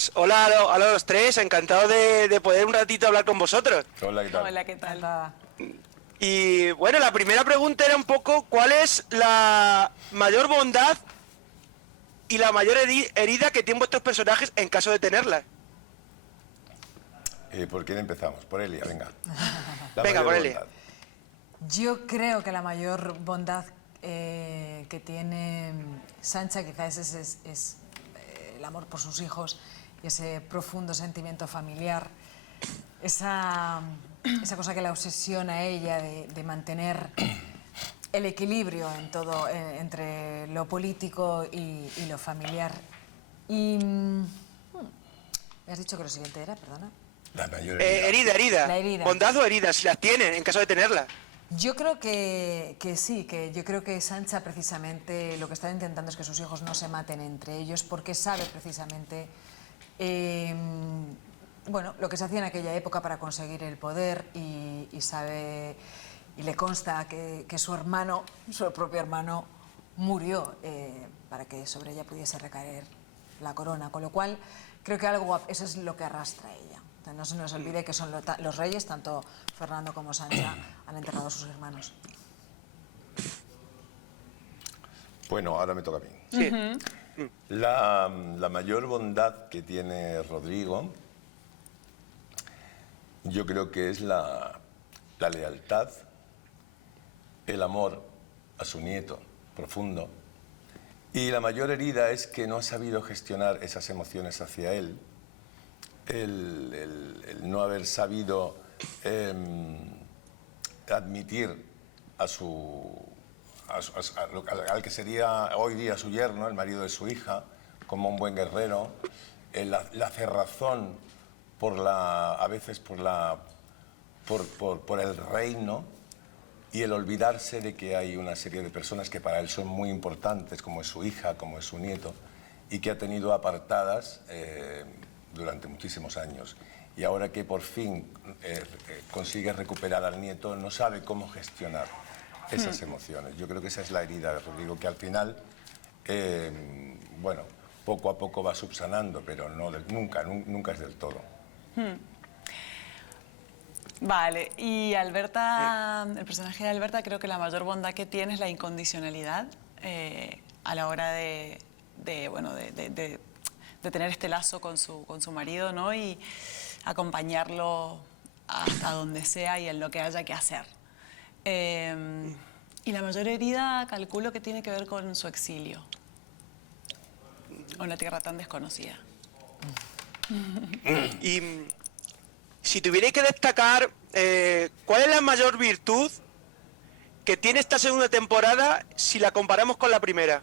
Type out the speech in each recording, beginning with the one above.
Pues hola a los tres, encantado de poder un ratito hablar con vosotros. Hola, ¿qué tal? Hola, ¿qué tal? Y bueno, la primera pregunta era un poco, ¿cuál es la mayor bondad y la mayor herida que tienen vuestros personajes en caso de tenerla? ¿Por quién empezamos? Por Elia, venga. Venga, mayor por Elia. bondad. Yo creo que la mayor bondad que tiene Sancha quizás es el amor por sus hijos y ese profundo sentimiento familiar, esa cosa que la obsesiona a ella de mantener el equilibrio en todo, entre lo político y lo familiar. Y... ¿me has dicho que lo siguiente era? Perdona. La mayor herida. Herida. La herida. Bondad o herida, si las tienen, en caso de tenerla. Yo creo que sí, que yo creo que Sancha precisamente lo que está intentando es que sus hijos no se maten entre ellos porque sabe precisamente bueno, lo que se hacía en aquella época para conseguir el poder y sabe y le consta que su hermano, su propio hermano, murió para que sobre ella pudiese recaer la corona, con lo cual creo que eso es lo que arrastra a ella. No se nos olvide que son los reyes, tanto Fernando como Sancha han enterrado a sus hermanos. Bueno, ahora me toca a mí. Sí. La mayor bondad que tiene Rodrigo, yo creo que es la lealtad, el amor a su nieto profundo. Y la mayor herida es que no ha sabido gestionar esas emociones hacia él. El no haber sabido admitir al que sería hoy día su yerno, el marido de su hija, como un buen guerrero, la cerrazón a veces por el reino y el olvidarse de que hay una serie de personas que para él son muy importantes, como es su hija, como es su nieto, y que ha tenido apartadas durante muchísimos años. Y ahora que por fin consigue recuperar al nieto, no sabe cómo gestionar esas emociones. Yo creo que esa es la herida de Rodrigo, que al final, bueno, poco a poco va subsanando, pero nunca es del todo. Vale, y Alberta, el personaje de Alberta, creo que la mayor bondad que tiene es la incondicionalidad a la hora de tener este lazo con su marido, ¿no? Y acompañarlo hasta donde sea y en lo que haya que hacer. Y la mayor herida, calculo que tiene que ver con su exilio, una tierra tan desconocida. Y si tuvierais que destacar, ¿cuál es la mayor virtud que tiene esta segunda temporada si la comparamos con la primera?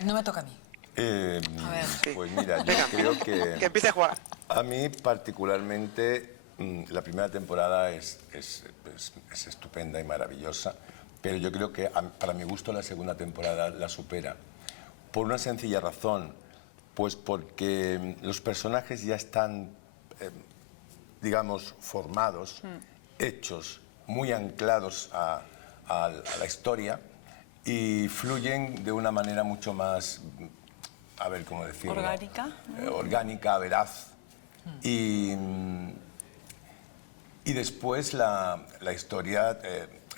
No me toca a mí. A ver. Pues mira, yo Venga, creo que empiece a jugar. a mí particularmente la primera temporada es estupenda y maravillosa, pero yo creo que para mi gusto la segunda temporada la supera. Por una sencilla razón, pues porque los personajes ya están, digamos, formados, hechos, muy anclados a la historia y fluyen de una manera mucho más, a ver cómo decirlo. ¿Orgánica? Orgánica, veraz. Y después la historia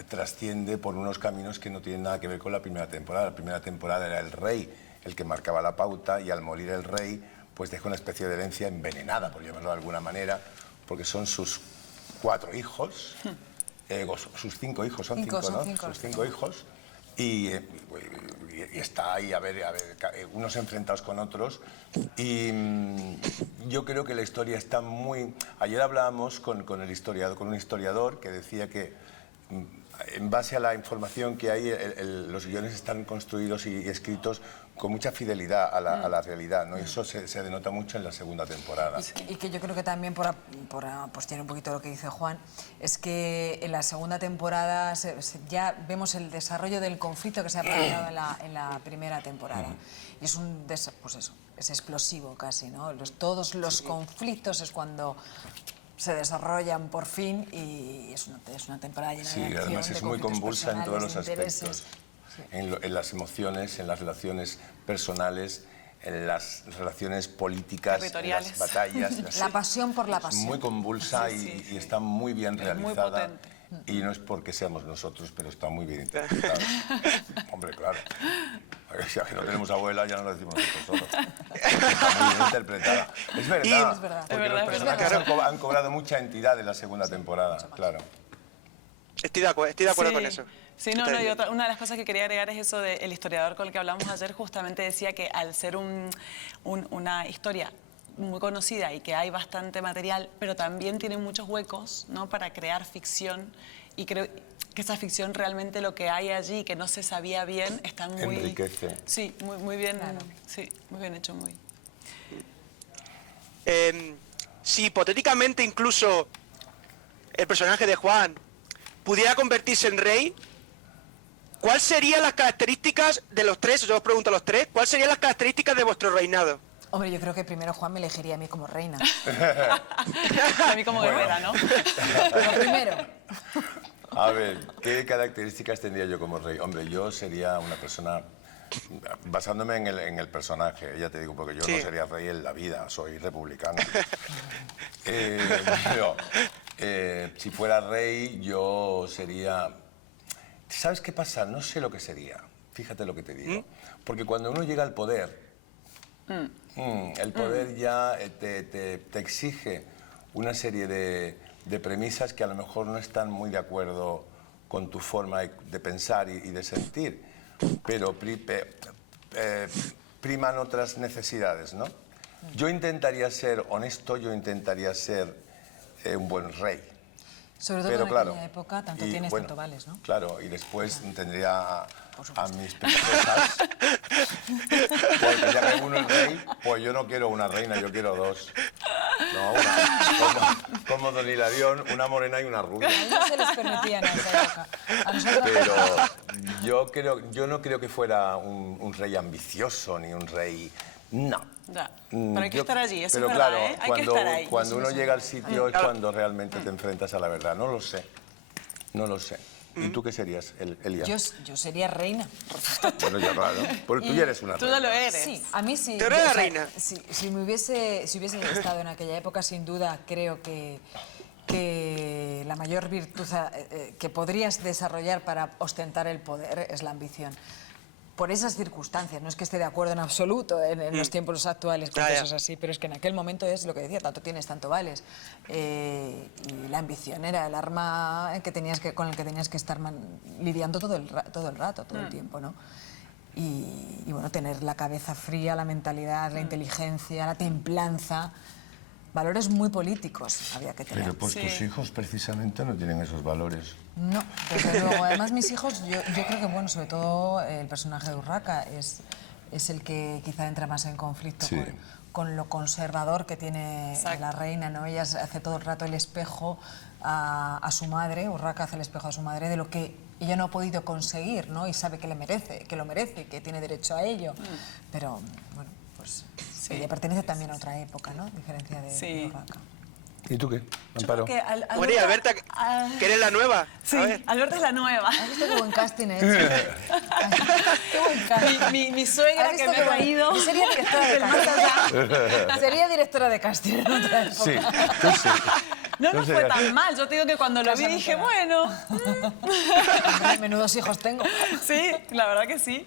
trasciende por unos caminos que no tienen nada que ver con la primera temporada. La primera temporada era el rey el que marcaba la pauta y al morir el rey pues deja una especie de herencia envenenada, por llamarlo de alguna manera, porque son sus 4 hijos, sus 5 hijos, son 5, ¿no? Sus 5 hijos. Y está ahí, a ver, unos enfrentados con otros. Y yo creo que la historia está muy... Ayer hablábamos con un historiador que decía que en base a la información que hay, los guiones están construidos y escritos con mucha fidelidad a la realidad, ¿no? Y eso se denota mucho en la segunda temporada. Y que yo creo que también, pues tiene un poquito lo que dice Juan, es que en la segunda temporada ya vemos el desarrollo del conflicto que se ha planteado en la primera temporada. Y es pues eso, es explosivo casi, ¿no? Todos los conflictos es cuando se desarrollan por fin y es una temporada llena de acción, además es de muy conflictos convulsa en todos los personales, de aspectos. intereses. En las emociones, en las relaciones personales, en las relaciones políticas, en Territoriales. las batallas. La pasión por la Es pasión. muy convulsa y está muy bien muy realizada. potente. Y no es porque seamos nosotros, pero está muy bien interpretada. Hombre, claro. Ya que no tenemos abuela, ya no lo decimos nosotros solos. Está muy bien interpretada. Es verdad, Es verdad. porque Es verdad, los es personajes verdad. han cobrado mucha entidad en la segunda temporada, claro. Estoy de acuerdo con eso. Sí, no, y una de las cosas que quería agregar es eso del historiador con el que hablamos ayer, justamente decía que al ser una historia muy conocida y que hay bastante material, pero también tiene muchos huecos, ¿no?, para crear ficción, y creo que esa ficción realmente lo que hay allí, que no se sabía bien, está muy... Enriquece. Sí, muy bien, Claro. sí, muy bien hecho, muy... Si hipotéticamente incluso el personaje de Juan pudiera convertirse en rey, ¿cuáles serían las características de los tres? Yo os pregunto a los tres, ¿cuáles serían las características de vuestro reinado? Hombre, yo creo que primero Juan me elegiría a mí como reina. A mí como guerrera, ¿no? Lo primero. A ver, ¿qué características tendría yo como rey? Hombre, yo sería una persona, basándome en el personaje, ya te digo, porque yo Sí. no sería rey en la vida, soy republicano. Pero, si fuera rey, yo sería... ¿Sabes qué pasa? No sé lo que sería, fíjate lo que te digo. Porque cuando uno llega al poder, el poder ya te exige una serie de premisas que a lo mejor no están muy de acuerdo con tu forma de pensar y de sentir, pero priman otras necesidades, ¿no? Yo intentaría ser honesto, yo intentaría ser un buen rey. Sobre todo Pero en claro, aquella época, tanto y, tienes, bueno, tanto vales, ¿no? Claro, y después tendría a mis princesas. Porque ya que uno es rey, pues yo no quiero una reina, yo quiero dos. No, como Don Hilarión, una morena y una rubia. A ellos no se les permitía en esa época. A nosotros Pero yo no creo que fuera un rey ambicioso ni un rey... No. Ya. Pero hay que estar allí, eso pero es verdad, claro, ¿eh? Hay que estar ahí. cuando uno llega al sitio es cuando realmente te enfrentas a la verdad. No lo sé. No lo sé. ¿Y tú qué serías, Elia? yo sería reina. Bueno, ya claro. Porque tú ya eres una Tú ya reina. lo eres. Sí, a mí sí. ¿Tú eres la reina? Si hubiese estado en aquella época, sin duda creo que la mayor virtud que podrías desarrollar para ostentar el poder es la ambición. Por esas circunstancias, no es que esté de acuerdo en absoluto en los tiempos actuales con Ya, ya. cosas así, pero es que en aquel momento es lo que decía, tanto tienes, tanto vales. Y la ambición era el arma con el que tenías que estar lidiando todo el rato, todo el tiempo, ¿no? Y bueno, tener la cabeza fría, la mentalidad, la inteligencia, la templanza, valores muy políticos había que tener. Pero pues Sí. tus hijos precisamente no tienen esos valores. No, desde luego. Además, mis hijos, yo creo que, bueno, sobre todo el personaje de Urraca es el que quizá entra más en conflicto Sí. con lo conservador que tiene Exacto. la reina, ¿no? Ella hace todo el rato el espejo a su madre, Urraca hace el espejo a su madre de lo que ella no ha podido conseguir, ¿no? Y sabe que lo merece, que tiene derecho a ello. Pero, bueno, pues Sí. ella pertenece también a otra época, ¿no? A diferencia de Sí. Urraca. ¿Y tú qué, Yo Amparo? creo que Bueno, y Alberta, que eres la nueva. Sí, A ver. Alberta es la nueva. ¿Has visto qué buen casting he hecho? Qué buen casting. Mi suegra ¿Has que visto me qué ha bueno? traído Yo sería directora de del más allá. casting. Sería directora de casting en otra época. Sí, tú sí. No Yo fue sería- tan mal. Yo te digo que cuando lo vi Casa dije, Lutera. bueno, Hombre, menudos hijos tengo. sí, la verdad que sí.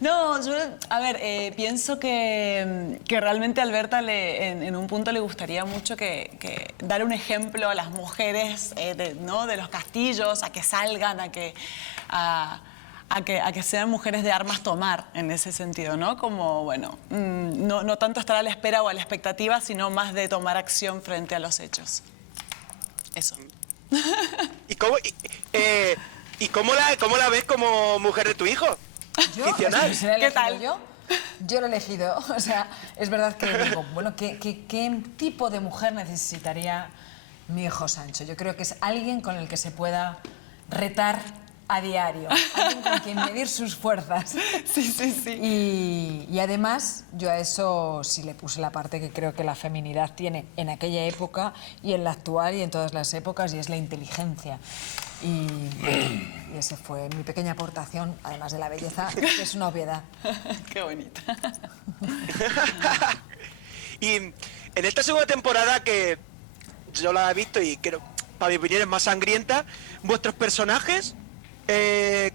No, yo, a ver, pienso que realmente a Alberta en un punto le gustaría mucho que dar un ejemplo a las mujeres ¿no? de los castillos, a que salgan, a que sean mujeres de armas tomar en ese sentido, ¿no? Como, bueno, no tanto estar a la espera o a la expectativa, sino más de tomar acción frente a los hechos. Eso. ¿Y cómo la ves como mujer de tu hijo? Yo, Ficcional. ¿se la he ¿Qué elegido tal? yo lo he elegido. O sea, es verdad que digo, bueno, ¿qué tipo de mujer necesitaría mi hijo Sancho? Yo creo que es alguien con el que se pueda retar a diario, alguien con quien medir sus fuerzas. Sí, sí, sí. Y además, yo a eso sí le puse la parte que creo que la feminidad tiene en aquella época y en la actual y en todas las épocas, y es la inteligencia. Y esa fue mi pequeña aportación, además de la belleza, que es una obviedad. Qué bonita. Y en esta segunda temporada, que yo la he visto y creo, para mi opinión, es más sangrienta, ¿vuestros personajes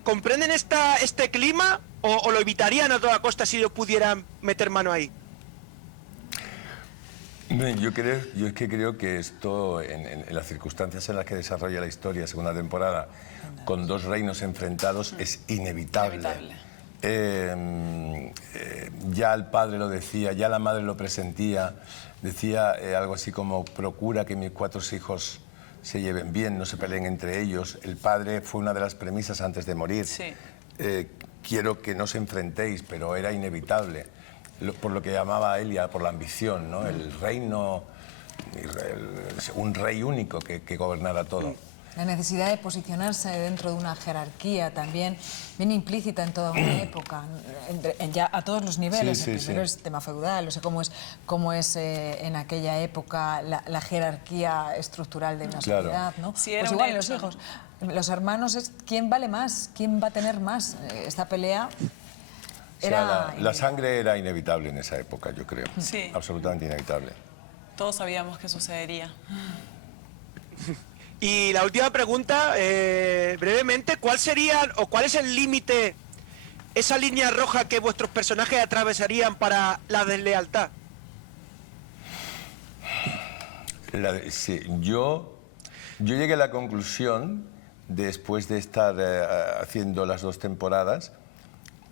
comprenden este clima o lo evitarían a toda costa si ellos pudieran meter mano ahí? Yo es que creo que esto, en las circunstancias en las que desarrolla la historia, segunda temporada, con dos reinos enfrentados, es inevitable. Ya el padre lo decía, ya la madre lo presentía, decía algo así como: procura que mis 4 hijos se lleven bien, no se peleen entre ellos. El padre fue una de las premisas antes de morir. Sí. Quiero que no os enfrentéis, pero era inevitable. Por lo que llamaba a Elia, por la ambición, ¿no? El reino, un rey único que gobernara todo. La necesidad de posicionarse dentro de una jerarquía también viene implícita en toda una época, ya a todos los niveles. Sí, El sí, primero sí. es tema feudal, o sea, cómo es en aquella época la jerarquía estructural de una Claro. sociedad, ¿no? Sí, era Pues un igual hecho. los hijos, los hermanos es quién vale más, quién va a tener más. Esta pelea O sea, era la sangre era inevitable en esa época, yo creo. Sí. Absolutamente inevitable. Todos sabíamos que sucedería. Y la última pregunta, brevemente, ¿cuál sería o cuál es el límite, esa línea roja que vuestros personajes atravesarían para la deslealtad? Sí, yo llegué a la conclusión, después de estar haciendo las 2 temporadas,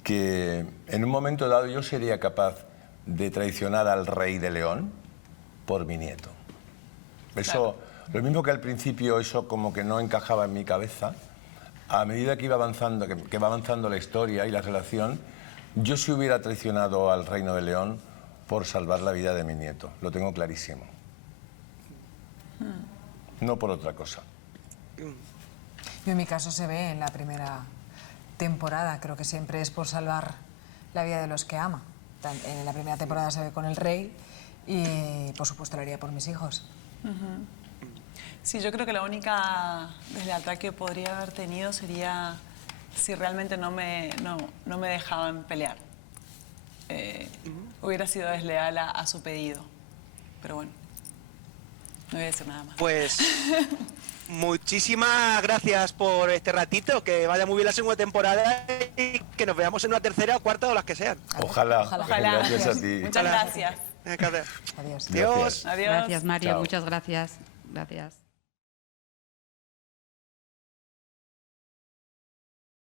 que en un momento dado yo sería capaz de traicionar al rey de León por mi nieto. Eso, lo mismo que al principio eso como que no encajaba en mi cabeza, a medida que iba avanzando, que va avanzando la historia y la relación, yo sí hubiera traicionado al reino de León por salvar la vida de mi nieto. Lo tengo clarísimo. No por otra cosa. Yo en mi caso se ve en la primera temporada, creo que siempre es por salvar la vida de los que ama. En la primera temporada se ve con el rey y por supuesto lo haría por mis hijos. Sí, yo creo que la única deslealtad que podría haber tenido sería si realmente no me dejaban pelear. Hubiera sido desleal a su pedido. Pero bueno, no voy a decir nada más. Pues muchísimas gracias por este ratito, que vaya muy bien la segunda temporada y que nos veamos en una tercera o cuarta o las que sean. Ojalá. Ojalá. Gracias a ti. Muchas gracias. Adiós. Adiós. Adiós. Gracias, María. Chao. Muchas gracias. Gracias.